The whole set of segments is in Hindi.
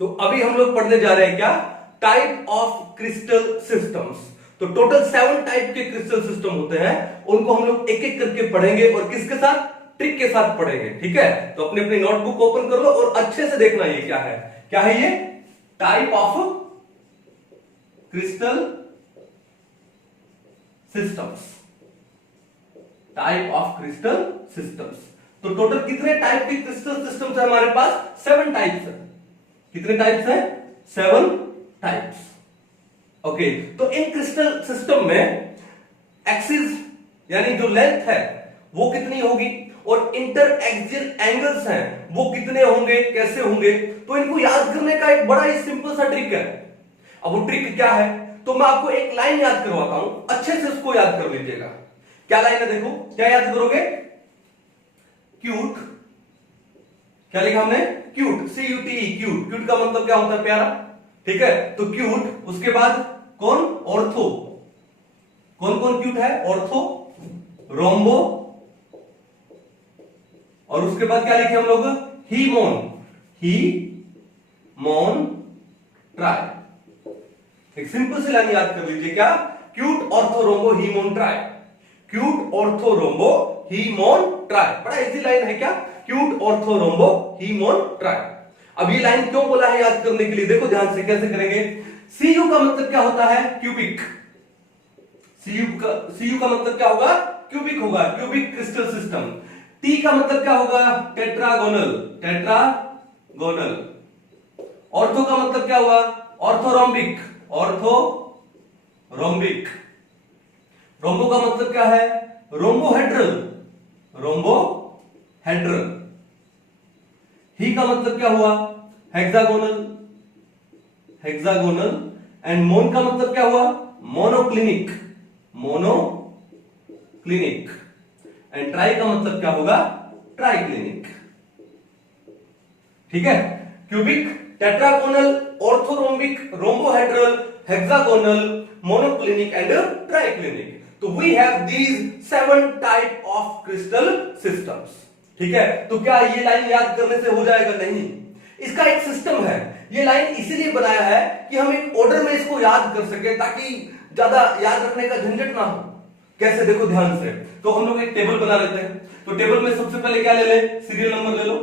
तो अभी हम लोग पढ़ने जा रहे हैं क्या, टाइप ऑफ क्रिस्टल सिस्टम्स। तो टोटल 7 टाइप के क्रिस्टल सिस्टम होते हैं, उनको हम लोग एक एक करके पढ़ेंगे और किसके साथ, ट्रिक के साथ पढ़ेंगे। ठीक है, तो अपनी अपनी नोटबुक ओपन कर लो और अच्छे से देखना ये क्या है। क्या है ये, type of crystal systems, type of crystal systems. तो टोटल कितने टाइप के क्रिस्टल सिस्टम्स है हमारे पास, 7 टाइप्स है। कितने टाइप्स है, 7 टाइप्स। ओके, तो इन क्रिस्टल सिस्टम में एक्सिस यानी जो लेंथ है वो कितनी होगी और इंटर एक्सियल एंगल्स हैं वो कितने होंगे, कैसे होंगे। तो इनको याद करने का एक बड़ा ही सिंपल सा ट्रिक है। अब वो ट्रिक क्या है, तो मैं आपको एक लाइन याद करवाता हूं, अच्छे से उसको याद कर लीजिएगा। क्या लाइन है, देखो क्या याद करोगे, क्यूट। क्या लिखा हमने, क्यूट, CUTE, क्यूट। क्यूट का मतलब क्या होता है, प्यारा। ठीक है, तो क्यूट, उसके बाद कौन, ऑर्थो। कौन कौन क्यूट है, ऑर्थो, रोम्बो, और उसके बाद क्या लिखे हम लोग, हीमोन, हीमोन ट्राई। एक सिंपल सी लाइन याद कर लीजिए, क्या, क्यूट, ऑर्थो, रोम्बो, हीमोन ट्राई। क्यूट, ऑर्थो, रोम्बो, हीमोन ट्राई। बड़ा इजी लाइन है क्या, क्यूट, ऑर्थो, रोम्बो, हीमोन ट्राई। अब ये लाइन क्यों बोला है याद करने के लिए, देखो ध्यान से कैसे करेंगे। CU का मतलब क्या होता है, क्यूबिक। CU का मतलब क्या होगा, क्यूबिक होगा, क्यूबिक क्रिस्टल सिस्टम। T का मतलब क्या होगा, टेट्रागोनल, टेट्रागोनल। ऑर्थो का मतलब क्या हुआ, ऑर्थोरोम्बिक, ऑर्थोरोम्बिक। रोम्बो का मतलब क्या है, रोम्बोहेड्रल, रोम्बोहेड्रल। ही का मतलब क्या हुआ, हेक्सागोनल, हेक्सागोनल। एंड मोन का मतलब क्या हुआ, मोनोक्लिनिक, मोनोक्लिनिक। एंड ट्राई का मतलब क्या होगा, ट्राइक्लिनिक। ठीक है, cubic, tetragonal, orthorhombic, rhombohedral, hexagonal, monoclinic and triclinic. तो we have these 7 type of crystal systems. ठीक है, तो क्या ये लाइन याद करने से हो जाएगा, नहीं। इसका एक सिस्टम है, ये लाइन इसीलिए बनाया है कि हम एक ऑर्डर में इसको याद कर सके, ताकि ज्यादा याद रखने का झंझट ना हो। कैसे, देखो ध्यान से। तो हम लोग एक टेबल बना लेते हैं। तो टेबल में सबसे पहले क्या ले ले, सीरियल नंबर ले लो।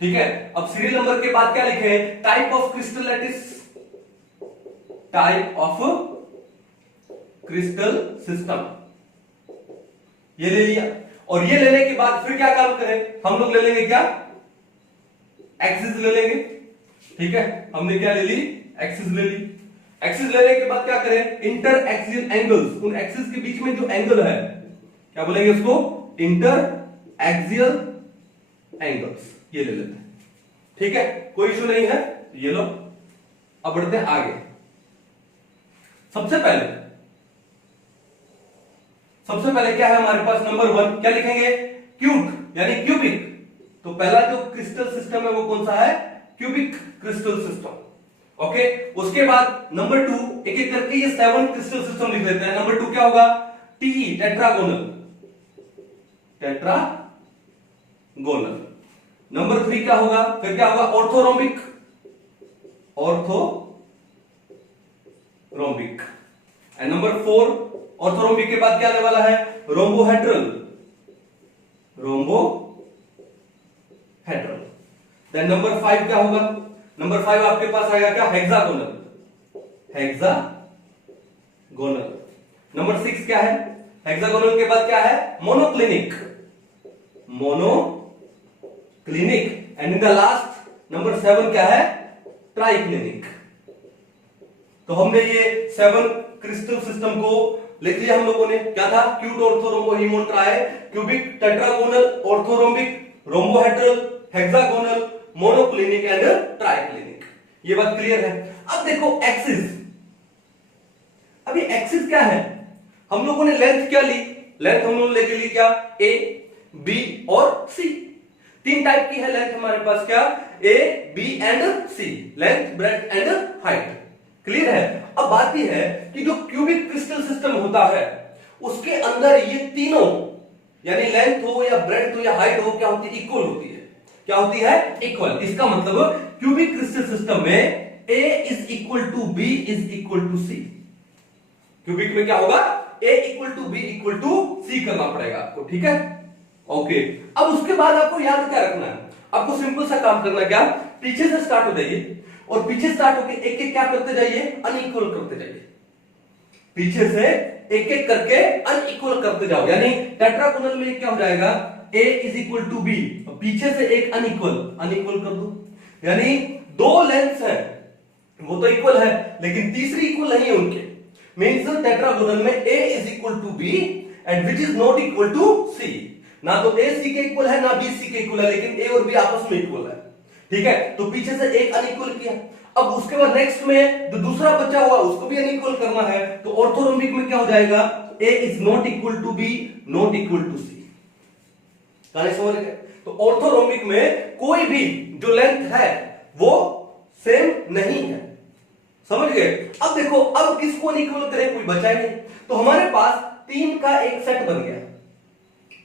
ठीक है, अब सीरियल नंबर के बाद क्या लिखे, type of crystal lattice, type of crystal system, ये ले लिया। और ये लेने के बाद फिर क्या काम करें, हम लोग ले लेंगे क्या, एक्सिस ले लेंगे। ठीक है, हमने क्या ले ली, एक्सिस ले ली। एक्सिस लेने के बाद क्या करें, इंटर एक्सियल एंगल्स, उन एक्सिस के बीच में जो एंगल है क्या बोलेंगे उसको, इंटर एक्सियल एंगल्स, ये ले लेते हैं। ठीक है, कोई इशू नहीं है, ये लो। अब बढ़ते हैं आगे। सबसे पहले क्या है हमारे पास, नंबर 1 क्या लिखेंगे, क्यूट यानी क्यूबिक। तो पहला जो क्रिस्टल सिस्टम है वो कौन सा है, क्यूबिक क्रिस्टल सिस्टम। ओके, उसके बाद नंबर 2, एक एक करके ये 7 क्रिस्टल सिस्टम लिख लेते हैं। नंबर 2 क्या होगा, TE, टेट्रागोनल, टेट्रागोनल। नंबर 3 क्या होगा, फिर क्या होगा, orthorhombic, orthorhombic. And number 4, orthorhombic के बाद क्या आने वाला है, रोम्बोहेड्रल, रोम्बोहेड्रल। देन नंबर 5 क्या होगा, नंबर 5 आपके पास आएगा क्या, हेक्सागोनल, हेक्सागोनल। नंबर 6 क्या है, हेक्सागोनल के बाद क्या है, monoclinic, monoclinic. And in the last number 7 क्या है, ट्राइक्लिनिक। तो हमने ये 7 क्रिस्टल सिस्टम को लिख लिया हम लोगों ने। क्या था, क्यूट, ऑर्थो, रोम्बो, हीमोन tri, cubic, tetragonal, orthorhombic, rhombohedral, hexagonal, monoclinic and triclinic. ये बात क्लियर है। अब देखो एक्सिस, अभी एक्सिस क्या है, हम लोगों ने लेंथ क्या ली, लेंथ हम लोगों ने लेके ली क्या, A, B और C। 3 टाइप की है लेंथ हमारे पास, क्या, A, B and C, length, breadth and height. Clear है। अब बात यह है कि जो क्यूबिक क्रिस्टल सिस्टम होता है उसके अंदर ये तीनों यानी लेंथ हो या ब्रेड्थ हो या हाइट हो क्या होती है, इक्वल होती है। क्या होती है? इक्वल। इसका मतलब क्यूबिक क्रिस्टल सिस्टम में A is equal to B is equal to C. Cubic में क्या होगा? A equal to B equal to C करना पड़ेगा आपको, ठीक है? ओके। अब उसके बाद आपको याद क्या रखना है? आपको सिंपल सा काम करना, क्या? पीछे से स्टार्ट हो जाइए और पीछे स्टार्ट होकर एक एक क्या करते जाइए? अनइक्वल करते जाइए। पीछे से एक एक करके अनइक्वल करते जाओ, यानी टेट्रागोनल में क्या हो जाएगा? A is equal to B, पीछे से एक अनइक्वल कर दो, यानी दो लेंथ्स है वो तो इक्वल है लेकिन तीसरी इक्वल नहीं है उनके। मींस टेट्रागोनल में A is equal to B and which is not equal to C। ना तो A C के इक्वल है ना B C के इक्वल है, लेकिन A और B आपस में इक्वल है, ठीक है? तो पीछे से एक अनइक्वल किया। अब उसके बाद नेक्स्ट में जो दूसरा बचा हुआ उसको भी अनइक्वल करना है, तो ऑर्थोरोम्बिक में क्या हो जाएगा? A is not equal to B not equal to C। समझ गए? तो ऑर्थोरोम्बिक में कोई भी जो लेंथ है वो सेम नहीं है, समझ गए? अब देखो, अब किसको अनइक्वल करें? कोई बचा ही नहीं। तो हमारे पास 3 का एक सेट बन गया।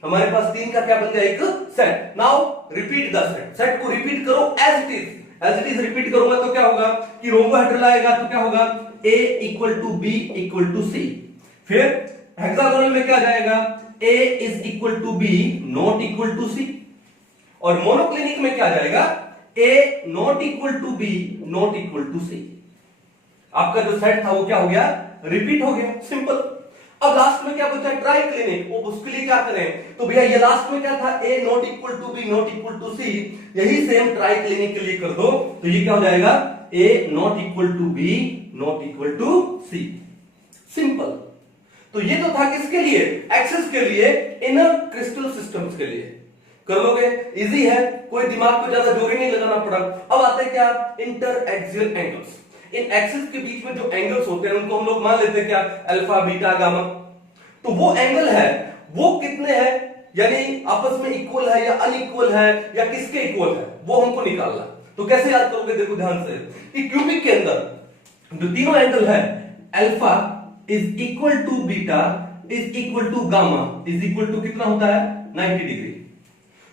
हमारे पास 3 का क्या बन गया? एक set. Now repeat the set. Set को रिपीट करो एज इट इज रिपीट करूंगा तो क्या होगा कि रोम्बोहेड्रल आएगा तो क्या होगा? A equal to B equal to C. फिर हेक्सागोनल में क्या जाएगा? A is equal to B not equal to C. और मोनोक्लिनिक में क्या जाएगा? A not equal to B not equal to C. आपका जो सेट था वो क्या हो गया? रिपीट हो गया। सिंपल। अब लास्ट में क्या बचा? Try clinic. वो उसके लिए क्या करें? तो भैया ये लास्ट में क्या था? A not equal to B not equal to C. यही सेम ट्राई क्लिनिक के लिए कर दो तो ये क्या हो जाएगा? A not equal to B not equal to C. Simple. तो ये तो था किसके लिए? एक्सेस के लिए, इनर क्रिस्टल सिस्टम्स के लिए। कर लोगे? इजी है, कोई दिमाग पे ज्यादा जोर ही नहीं लगाना पड़ा। अब आते हैं क्या? Interaxial angles. इन एक्सिस के बीच में जो एंगल्स होते हैं उनको हम लोग मान लेते हैं क्या? Alpha, beta, gamma. तो वो एंगल है वो कितने हैं, यानी आपस में इक्वल है या अनइक्वल है या किसके इक्वल है, वो हमको निकालना। तो कैसे याद करोगे? देखो ध्यान से कि क्यूबिक के अंदर जो तीनों एंगल है, alpha is equal to beta is equal to gamma is equal to कितना होता है? 90 डिग्री।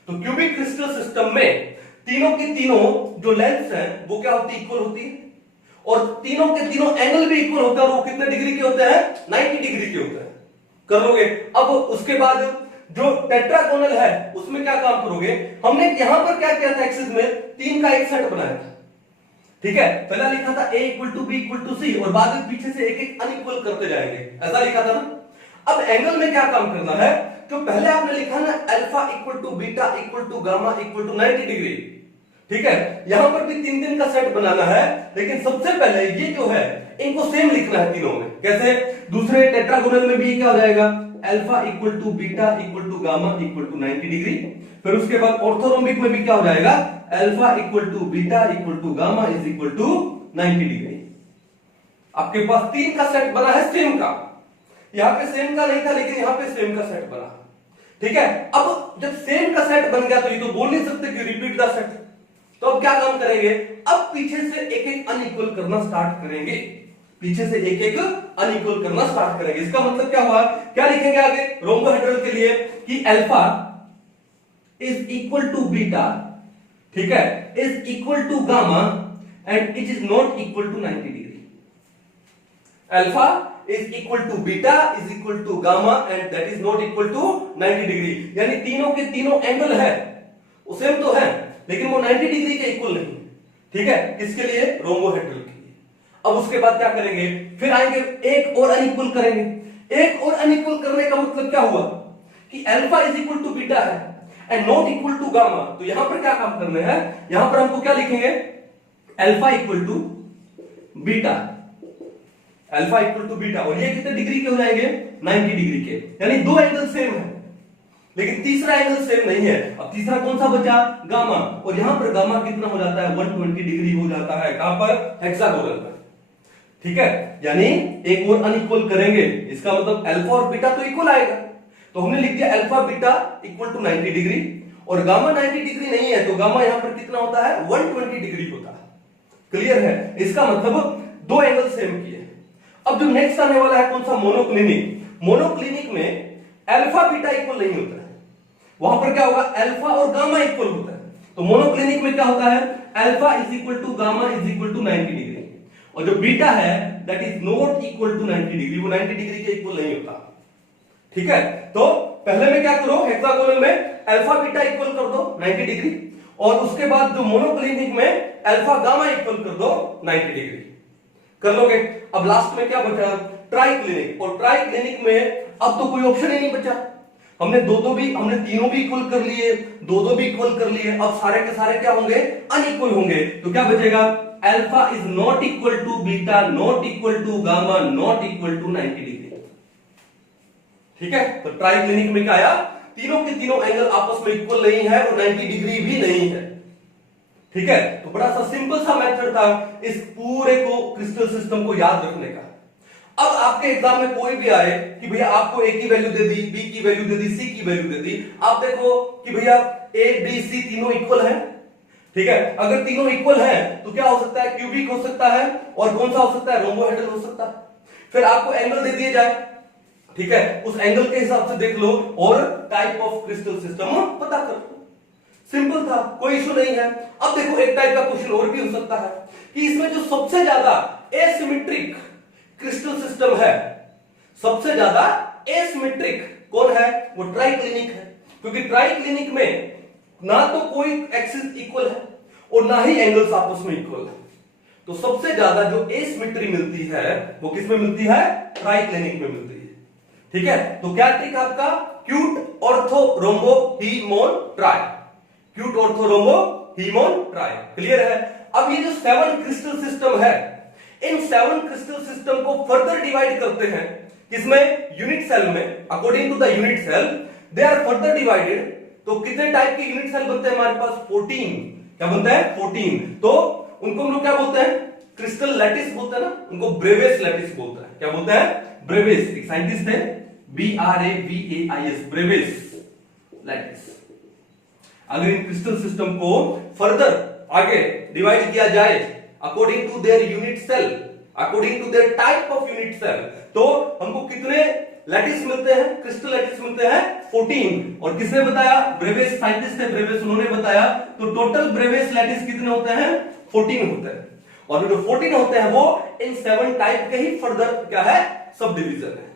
तो क्यूबिक क्रिस्टल सिस्टम में तीनों की तीनों जो लेंथ्स हैं वो क्या होती है? इक्वल होती है। और तीनों के तीनों एंगल भी इक्वल होता है और वो कितने डिग्री के होते हैं? 90 डिग्री के होते हैं। कर लोगे? अब उसके बाद जो टेट्रागोनल है उसमें क्या काम करोगे? हमने यहां पर क्या किया था? एक्सिस में 3 का एक सेट बनाया था, ठीक है? पहला लिखा था A equal to B equal to C और बाद में पीछे से एक एक अनइक्वल करते जाएंगे, ऐसा लिखा था ना। अब एंगल में क्या काम करना है? जो पहले आपने लिखा ना alpha equal to beta equal to gamma equal to 90 degree, ठीक है? यहां पर भी 3 का सेट बनाना है, लेकिन सबसे पहले ये जो है इनको सेम लिखना है तीनों में। कैसे? दूसरे टेट्रागोनल में भी क्या हो जाएगा? Alpha equal to beta equal to gamma equal to 90 degree. फिर उसके बाद ऑर्थोरोम्बिक में भी क्या हो जाएगा? Alpha equal to beta equal to gamma is equal to 90 degree. आपके पास 3 का सेट बना है सेम का। यहां पे सेम का नहीं था लेकिन यहां पे सेम का सेट बना, ठीक है? अब जब सेम का सेट बन गया तो ये तो बोल नहीं सकते कि रिपीट द सेट। तो अब क्या काम करेंगे? अब पीछे से एक एक अनइक्वल करना स्टार्ट करेंगे। पीछे से एक एक अनइक्वल करना स्टार्ट करेंगे। इसका मतलब क्या हुआ? क्या लिखेंगे आगे रोम्बोहेड्रल के लिए कि alpha is equal to beta, ठीक है, is equal to gamma and it is not equal to 90 degree. Alpha is equal to beta is equal to gamma and that is not equal to 90 degree. यानी तीनों के तीनों एंगल है वो सेम तो है लेकिन वो 90 डिग्री के इक्वल नहीं, ठीक है? किसके लिए? रोम्बोहेड्रल के लिए। अब उसके बाद क्या करेंगे? फिर आएंगे एक और अनइक्वल करेंगे। एक और अनइक्वल करने का मतलब क्या हुआ कि alpha is equal to beta है and not equal to gamma. तो यहां पर क्या काम करना है? यहां पर हमको क्या लिखेंगे? Alpha equal to beta, alpha equal to beta. और ये कितने डिग्री के हो जाएंगे? 90 डिग्री के। यानी दो एंगल सेम है लेकिन तीसरा एंगल सेम नहीं है। अब तीसरा कौन सा बचा? गामा। और यहां पर गामा कितना हो जाता है? 120 डिग्री हो जाता है। कहां पर? हेक्सागोनल पर, ठीक है? यानी एक और अनइक्वल करेंगे, इसका मतलब अल्फा और बीटा तो इक्वल आएगा। तो हमने लिख दिया alpha beta equal to 90 degree और गामा 90 डिग्री नहीं है तो गामा यहां पर कितना होता है? 120 डिग्री होता है। क्लियर है? इसका मतलब दो एंगल सेम किए। अब जो नेक्स्ट आने वाला है कौन सा? मोनोक्लिनिक। मोनोक्लिनिक में अल्फा बीटा इक्वल नहीं होता है, वहां पर क्या होगा? अल्फा और गामा इक्वल होता है। तो मोनोक्लिनिक में क्या होता है, alpha is equal to gamma is equal to 90 degree, और जो बीटा है that is not equal to 90 degree, वो 90 डिग्री के इक्वल नहीं होता। ठीक है, तो पहले में क्या करो, हेक्सागोनल में अल्फा बीटा इक्वल कर दो 90 डिग्री, और उसके बाद जो मोनोक्लिनिक में अल्फा गामा इक्वल कर दो 90 डिग्री, कर लोगे। अब लास्ट में क्या बचा, ट्राइक्लिनिक, और ट्राइक्लिनिक में अब तो कोई ऑप्शन ही नहीं बचा, हमने हमने तीनों भी इक्वल कर लिए, दो भी इक्वल कर लिए, अब सारे के सारे क्या होंगे, अनइक्वल होंगे। तो क्या बचेगा, alpha is not equal to beta not equal to gamma not equal to 90 degree. ठीक है, तो ट्राइक्लिनिक में क्या आया, तीनों के तीनों एंगल आपस में इक्वल नहीं है और 90 डिग्री भी नहीं है। ठीक है, तो बड़ा सा सिंपल सा मेथड था इस पूरे को क्रिस्टल सिस्टम को याद रखने का। अब आपके एग्जाम में कोई भी आए कि भैया आपको ए की वैल्यू दे दी, बी की वैल्यू दे दी, सी की वैल्यू दे दी, आप देखो कि भैया ए बी सी तीनों इक्वल है। ठीक है, अगर तीनों इक्वल हैं तो क्या हो सकता है, क्यूबिक हो सकता है, और कौन सा हो सकता है, रोम्बोहेड्रल हो सकता है। फिर आपको एंगल दे दिए जाए, ठीक है, उस एंगल के हिसाब से देख लो और टाइप ऑफ क्रिस्टल सिस्टम पता कर लो। सिंपल था, कोई इशू नहीं है। अब देखो एक टाइप का क्वेश्चन और भी हो सकता है कि इसमें जो सबसे ज्यादा एसिमेट्रिक क्रिस्टल सिस्टम है, सबसे ज्यादा एसिमेट्रिक कौन है, वो ट्राइक्लिनिक है, क्योंकि ट्राइक्लिनिक में ना तो कोई एक्सिस इक्वल है और ना ही एंगल्स आपस में इक्वल है। तो सबसे ज्यादा जो एसिमेट्री मिलती है वो किसमें मिलती है, ट्राइक्लिनिक में मिलती है। ठीक है, तो क्या ट्रिक आपका, क्यूट ऑर्थो रोम्बो हीमोन ट्राई, क्यूट ऑर्थो रोम्बो हीमोन ट्राई, क्लियर है। अब ये जो 7 क्रिस्टल सिस्टम है, इन 7 क्रिस्टल सिस्टम को फर्दर डिवाइड करते हैं किसमें, यूनिट सेल में, according to the unit cell they are further divided. तो कितने टाइप के यूनिट सेल बनते हैं हमारे पास, 14। क्या बनता है, 14। तो उनको हम लोग क्या बोलते हैं, क्रिस्टल लैटिस बोलते हैं ना, उनको ब्रेवेस लैटिस बोलते हैं। क्या बोलते हैं, ब्रेवेस। एक साइंटिस्ट है BRAVAIS, ब्रेवेस लैटिस। अगर इन क्रिस्टल सिस्टम को फर्दर आगे डिवाइड किया जाए according to their unit cell, according to their type of unit cell, तो हमको कितने लैटिस मिलते हैं, क्रिस्टल लैटिस मिलते हैं 14। और किसने बताया, ब्रेवेस साइंटिस्ट है ब्रेवेस, उन्होंने बताया। तो टोटल ब्रेवेस लैटिस कितने होते हैं, 14 होते हैं। और जो 14 होते हैं वो इन 7 टाइप के ही फर्दर क्या है, सब डिवीजन है।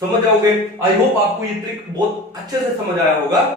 समझ जाओगे। आई होप आपको ये ट्रिक बहुत अच्छे से समझ आया होगा।